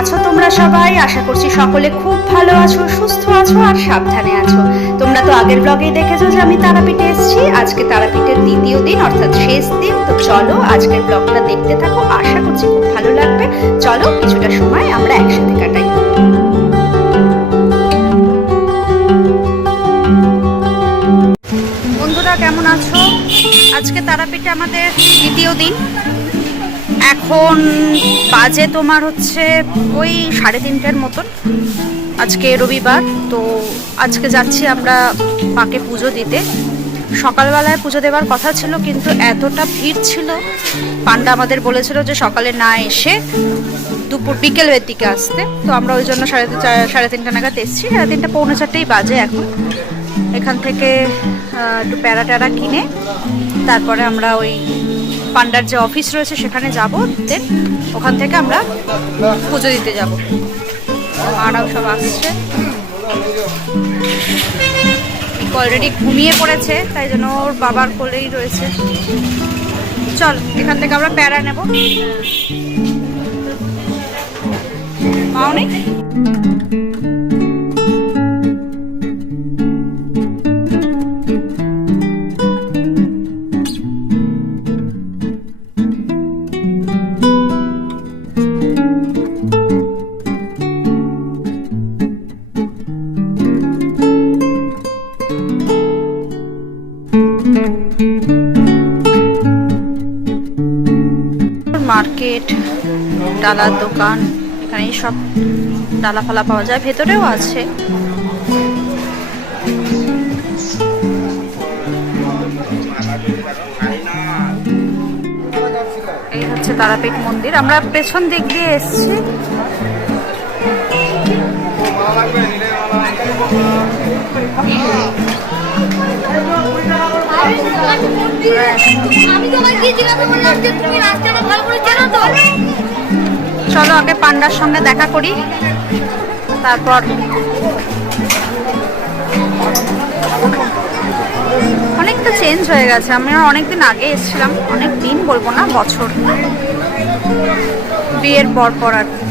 আছো তোমরা সবাই? আশা করছি সকলে খুব ভালো আছো, সুস্থ আছো আর সাবধানে আছো। তোমরা তো আগের ব্লগেই দেখেছো যে আমি তারাপীঠে এসেছি। আজকে তারাপীঠের দ্বিতীয় দিন অর্থাৎ শেষ দিন। তো চলো আজকের ব্লগটা দেখতে থাকো, আশা করছি খুব ভালো লাগবে। চলো কিছুটা সময় আমরা একসাথে কাটাই। বন্ধুরা কেমন আছো? আজকে তারাপীঠে আমাদের দ্বিতীয় দিন। এখন বাজে তোমার হচ্ছে ওই 3:30টার মতন। আজকে রবিবার, তো আজকে যাচ্ছি আমরা মাকে পুজো দিতে। সকালবেলায় পুজো দেওয়ার কথা ছিল, কিন্তু এতটা ভিড় ছিল, পান্ডা আমাদের বলেছিল যে সকালে না এসে বিকেলের দিকে আসতে। তো আমরা ওই জন্য 3:30 নাগাদ এসেছি। 3:30 পৌনে 4টেই বাজে এখন। এখান থেকে একটু প্যারা ট্যারা কিনে তারপরে আমরা ওই পান্ডার যে অফিস রয়েছে সেখানে যাব। দেন ওখান থেকে আমরা পুজো দিতে যাব। মারাও সব আসছে, অলরেডি ঘুমিয়ে পড়েছে, তাই জন্য ওর বাবার কোলেই রয়েছে। চল এখান থেকে আমরা প্যারা নেব। মাও নেই? মার্কেট, ডালার দোকান, এখানে সব ডালা ফালা পাওয়া যায়, ভেতরেও আছে। এই হচ্ছে তারাপীঠ মন্দির। আমরা পেছন দিক দিয়ে এসেছি। চলো আগে পান্ডার সঙ্গে দেখা করি, তারপর অনেকটা চেঞ্জ হয়ে গেছে। আমি অনেকদিন আগে এসেছিলাম, অনেক দিন বলবো না, বছর, বিয়ের পর পর আর কি।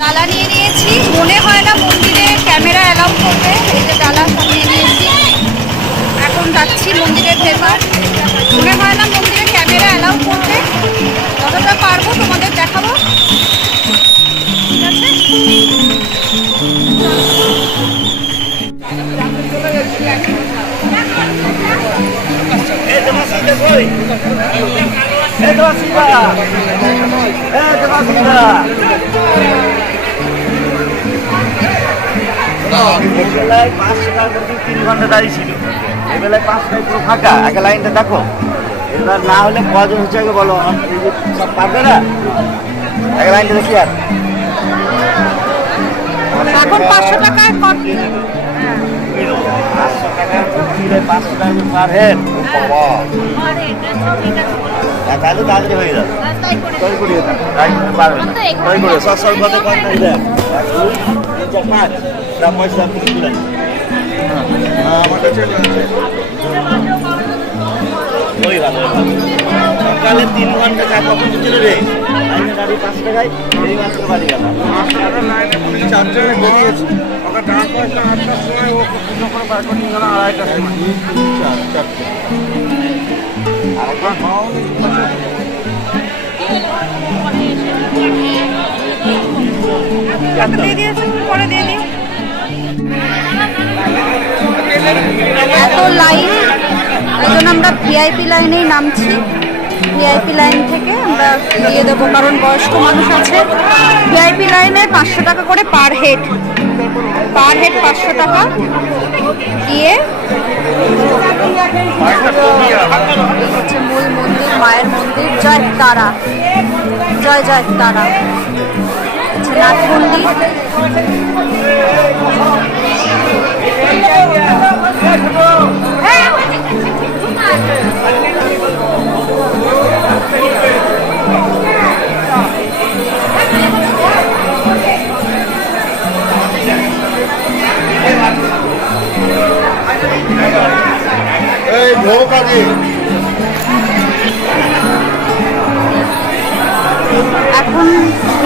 ডালা নিয়ে নিয়েছি। মনে হয় না মন্দিরে ক্যামেরা অ্যালাউ করবে। এই যে ডালা সব নিয়ে নিয়েছি। এখন যাচ্ছি মন্দিরের ভেতর। মনে হয় না মন্দিরে ক্যামেরা অ্যালাউ করবে। যতটা পারবো তোমাদের দেখাবো, ঠিক আছে? বেলায় 5 টাকার মধ্যে 3 ঘন্টা দাঁড়িয়ে ছিল। এই বেলায় 5টায় পুরো ফাঁকা। আগে লাইনটা দেখো, এবার না হলে কজন হচ্ছে আগে বলো। সব পারবে না, আগে লাইনটা দেখি। আর এখন 500 টাকায় 500 টাকার 500 টাকা পার হেড। তাহলে তাড়াতাড়ি হয়ে যাবে। তৈরি করিয়ে দেন, পারবে না। তৈরি করে সব কথা কম নাই দেন। 1 2 3 4 5 পয়সা তুলে আমার কাছে ওই ভালো। সকালে 3 ঘন্টা চা কখন ছিল রে? লাইনে দাঁড়িয়ে 5 টাকায় এই মাত্র বাড়ি গেল। 5 টাকা লাইনে 4 জনে বেরিয়েছি। ওকে টাকা পয়সা 8টার সময় ও পুজো করে বার করে নিয়ে গেল 2:30টার সময়। 4 আরেকবার খাওয়া দিয়ে দিয়েছে, পরে দিয়ে দিও। এত লাইন, ওই জন্য আমরা ভিআইপি লাইনেই নামছি। ভিআইপি লাইন থেকে আমরা দিয়ে দেবো, কারণ বয়স্ক মানুষ আছে। ভিআইপি লাইনে 500 টাকা করে পার হেড 500 টাকা দিয়ে। হচ্ছে মূল মন্দির, মায়ের মন্দির। জয় তারা, জয় জয় তারা। নাথ মন্দির।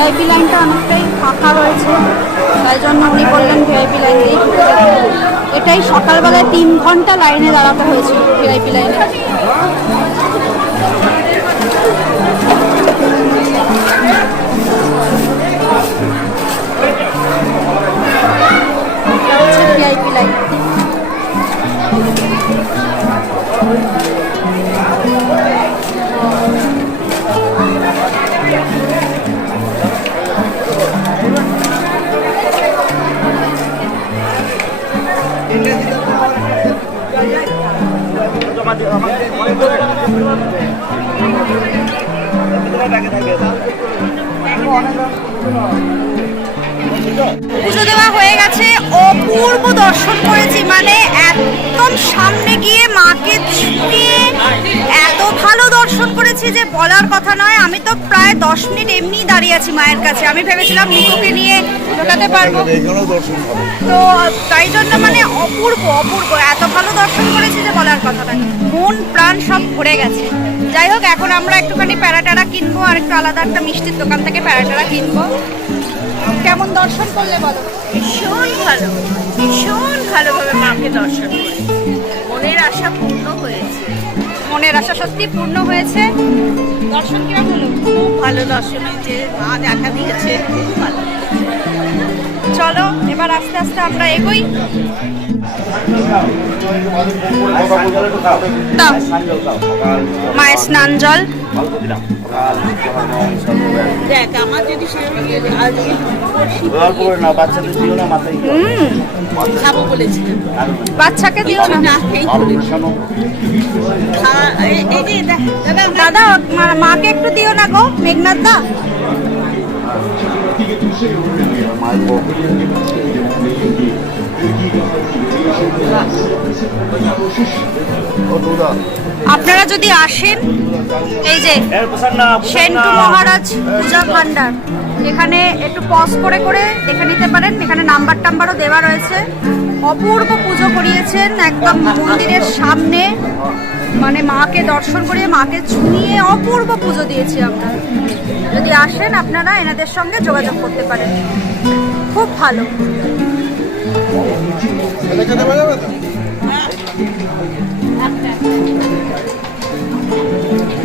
ভিআইপি লাইনটা অনেকটাই ফাঁকা রয়েছে, তাই জন্য উনি বললেন ভিআইপি লাইন দিয়েই ঢুকে যেতে হবে। এটাই সকালবেলায় 3 ঘন্টা লাইনে দাঁড়াতে হয়েছিল ভিআইপি লাইনে। ভিআইপি লাইন পুজো দেওয়া হয়ে গেছে, অপূর্ব দর্শন করেছি, মানে একদম সামনে গিয়ে মাকে ছুঁয়ে এত ভালো দর্শন করেছি যে বলার কথা নয়। আমি তো প্রায় 10 মিনিট এমনি দাঁড়িয়ে আছি মায়ের কাছে। আমি ভেবেছিলাম নিকোকে নিয়ে ঢোকাতে পারবো, তো তাই জন্য মানে অপূর্ব অপূর্ব এত ভালো দর্শন করেছি যে বলার কথা নয়, মন প্রাণ সব ভরে গেছে। যাই হোক, এখন আমরা একটুখানি প্যারাটারা কিনবো, আর একটু আলাদা একটা মিষ্টির দোকান থেকে প্যারাটারা কিনবো। কেমন দর্শন করলে বলো? ভীষণ ভালো, ভীষণ ভালোভাবে মাকে দর্শন করে মনের আশা পূর্ণ হয়েছে। মনের আশা সত্যি পূর্ণ হয়েছে। দর্শন কিরকম হলো? খুব ভালো দর্শন হয়েছে, মা দেখা দিয়েছে, খুব ভালো। চলো এবার আস্তে আস্তে আমরা এগোই। দাও মায়ের স্নান জল। দেখ আমার যদি আজকে খাবো বলেছিলাম, বাচ্চাকে দিও না। না খেয়ে দাদা মাকে একটু দিও না গো, মেঘনাথ দা। আপনারা যদি আসেন, এই যে সেন্টু মহারাজ পূজা ভান্ডার, এখানে একটু পজ করে করে দেখে নিতে পারেন। এখানে নাম্বার টাম্বারও দেওয়া রয়েছে। অপূর্ব পুজো করিয়েছেন একদম মন্দিরের সামনে, মানে মাকে দর্শন করিয়ে মাকে ছুঁয়ে অপূর্ব পুজো দিয়েছি আমরা। যদি আসেন আপনারা এনাদের সঙ্গে যোগাযোগ করতে পারেন, খুব ভালো।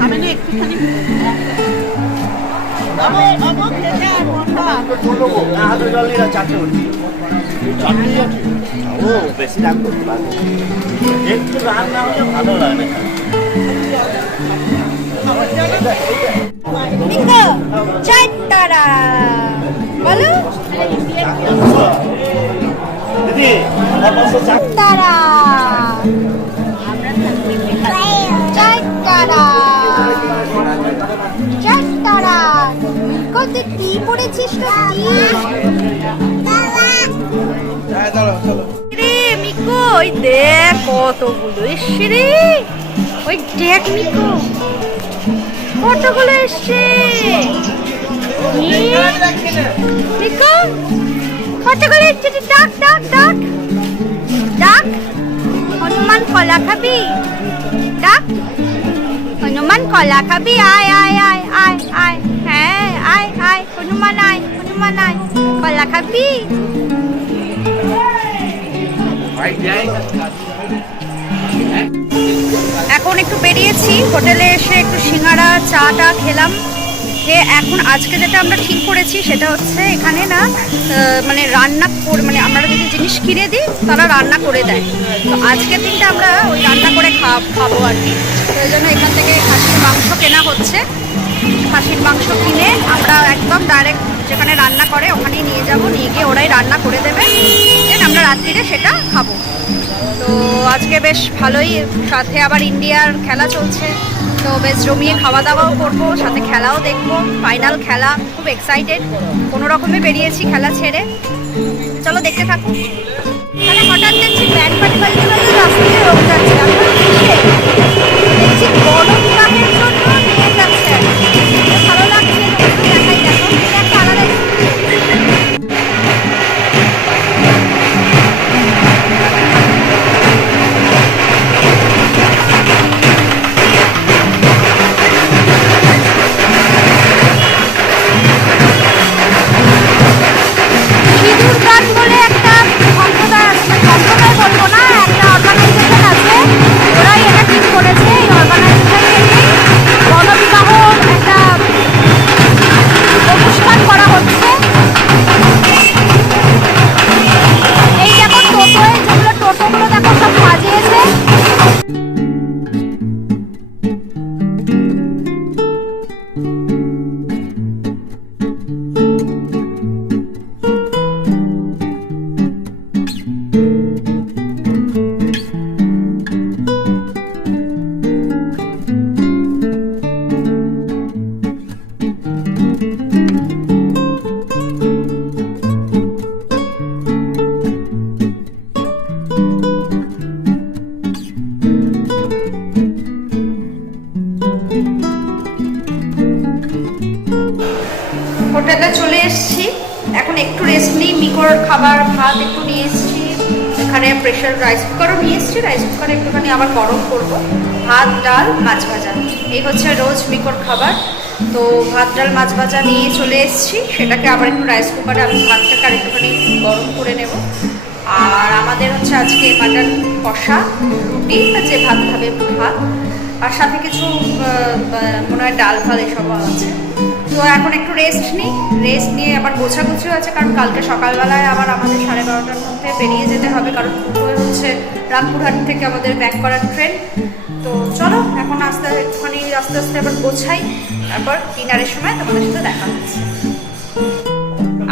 আমি না একটুখানি বেশি দাম করতে পারবো, একটু রাত না হলে ভালো লাগে না। বলো দিদি তারা কত কি পড়েছিস রে মিকো? ওই দেখ কতগুলো এসছে রে, ওই দেখ মিকো কতগুলো এসছে। মিকো কতগুলো এসছে, ডাক ডাক ডাক ডাক। হনুমান কলা খাবি? ডাক হনুমান কলা খাবি? আয় আয় আয় আয় আয়, হ্যাঁ আয় আয় হনুমান, আয় হনুমান আয়, কলা খাবি? এখন একটু বেরিয়েছি, হোটেলে এসে একটু সিঙ্গাড়া চাটা খেলাম। যে এখন আজকে যেটা আমরা ঠিক করেছি সেটা হচ্ছে এখানে না মানে রান্না করে, মানে আমরা যদি জিনিস কিনে দিই তারা রান্না করে দেয়। তো আজকের দিনটা আমরা ওই রান্না করে খাবো আর কি। তো এই জন্য এখান থেকে খাসির মাংস কেনা হচ্ছে। খাসির মাংস কিনে আমরা একদম ডাইরেক্ট যেখানে রান্না করে ওখানেই নিয়ে যাব, নিয়ে গিয়ে ওরাই রান্না করে দেবে, দেন আমরা রাত্রিরে সেটা খাবো। তো আজকে বেশ ভালোই, সাথে আবার ইন্ডিয়ার খেলা চলছে, তো বেশ জমিয়ে খাওয়া দাওয়াও করবো, সাথে খেলাও দেখবো, ফাইনাল খেলা। খুব এক্সাইটেড, কোনো রকমে বেরিয়েছি খেলা ছেড়ে। চলো দেখতে থাকো। মানে হঠাৎ দেখছি ব্যান্ড পার্টি বাজতে বাজতে রাস্তা দিয়ে রোগ যাচ্ছে, দেখছি বড় বিবাহের জন্য নিয়ে যাচ্ছে, ভালো লাগছে। দেখাই দেখো, একটা আলাদা হোটেলে চলে এসেছি, এখন একটু রেস্ট নিই। মিকোর খাবার ভাত একটু নিয়ে এসেছি, এখানে প্রেশার রাইস কুকারও নিয়ে এসেছি, রাইস কুকারে একটুখানি আবার গরম করব। ভাত ডাল মাছ ভাজা, এই হচ্ছে রোজ মিকোর খাবার। তো ভাত ডাল মাছ ভাজা নিয়ে চলে এসেছি, সেটাকে আবার একটু রাইস কুকারে আমি ভাতটাকে আর একটুখানি গরম করে নেব। আর আমাদের হচ্ছে আজকে মাটন কষা, রুটি, যে ভাত খাবে ভাত, আর সাথে কিছু মনে হয় ডাল ফাল এসব আছে। তো এখন একটু রেস্ট নিই, রেস্ট নিয়ে আবার গোছাগুছিও আছে, কারণ কালকে সকালবেলায় আবার আমাদের 12:30টার মধ্যে বেরিয়ে যেতে হবে, কারণ দুটোই হচ্ছে রামপুরহাট থেকে আমাদের ব্যাক করার ট্রেন। তো চলো এখন একটুখানি আস্তে আস্তে আবার গোছাই, তারপর ডিনারের সময় তোমাদের সাথে দেখা হচ্ছে।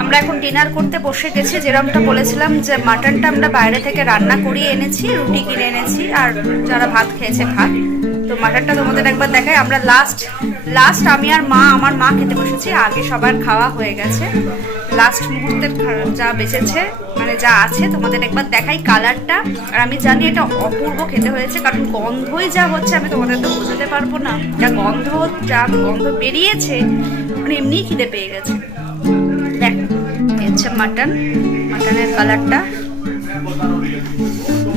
আমরা এখন ডিনার করতে বসে গেছি। যেরকমটা বলেছিলাম যে মাটনটা আমরা বাইরে থেকে রান্না করিয়ে এনেছি, রুটি কিনে এনেছি, আর যারা ভাত খেয়েছে ভাত। তো মাটনটা তোমাদের একবার দেখাই। আমরা লাস্ট আমি আর আমার মা খেতে বসেছি, আগে সবার খাওয়া হয়ে গেছে। লাস্ট মুহূর্তের যা বেঁচেছে, মানে যা আছে তোমাদের একবার দেখাই কালারটা। আর আমি জানি এটা অপূর্ব খেতে হয়েছে, কারণ গন্ধই যা হচ্ছে আমি তোমাদের তো বোঝাতে পারবো না। যা গন্ধ বেরিয়েছে, মানে এমনি খিদে পেয়ে গেছে। দেখ, হচ্ছে মাটনের কালারটা।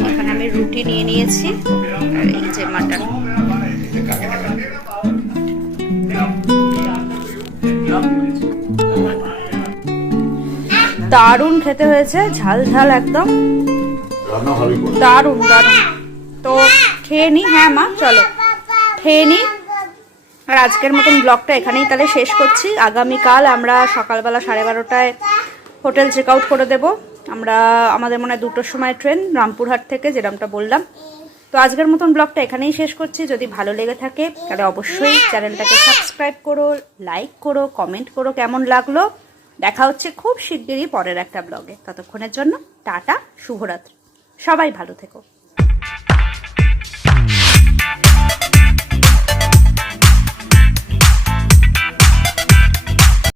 এখানে আমি রুটি নিয়ে নিয়েছি, আর এই যে মাটন। দারুণ খেতে হয়েছে, ঝাল ঝাল একদম, দারুণ দারুণ। তো খেয়ে নি। হ্যাঁ মা, চলো খেয়ে নি। আর আজকের মতন ব্লগটা এখানেই তাহলে শেষ করছি। আগামীকাল আমরা সকালবেলা 12:30টায় হোটেল চেক আউট করে দেবো। আমাদের মনে হয় 2টোর সময় ট্রেন রামপুরহাট থেকে, যেরকমটা বললাম। তো আজকের মতন ব্লগটা এখানেই শেষ করছি। যদি ভালো লেগে থাকে তাহলে অবশ্যই চ্যানেলটাকে সাবস্ক্রাইব করো, লাইক করো, কমেন্ট করো কেমন লাগলো। দেখা হচ্ছে খুব শিগগিরই পরের একটা ব্লগে। ততক্ষণের জন্য টাটা, শুভরাত্রি, সবাই ভালো থেকো।